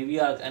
DVR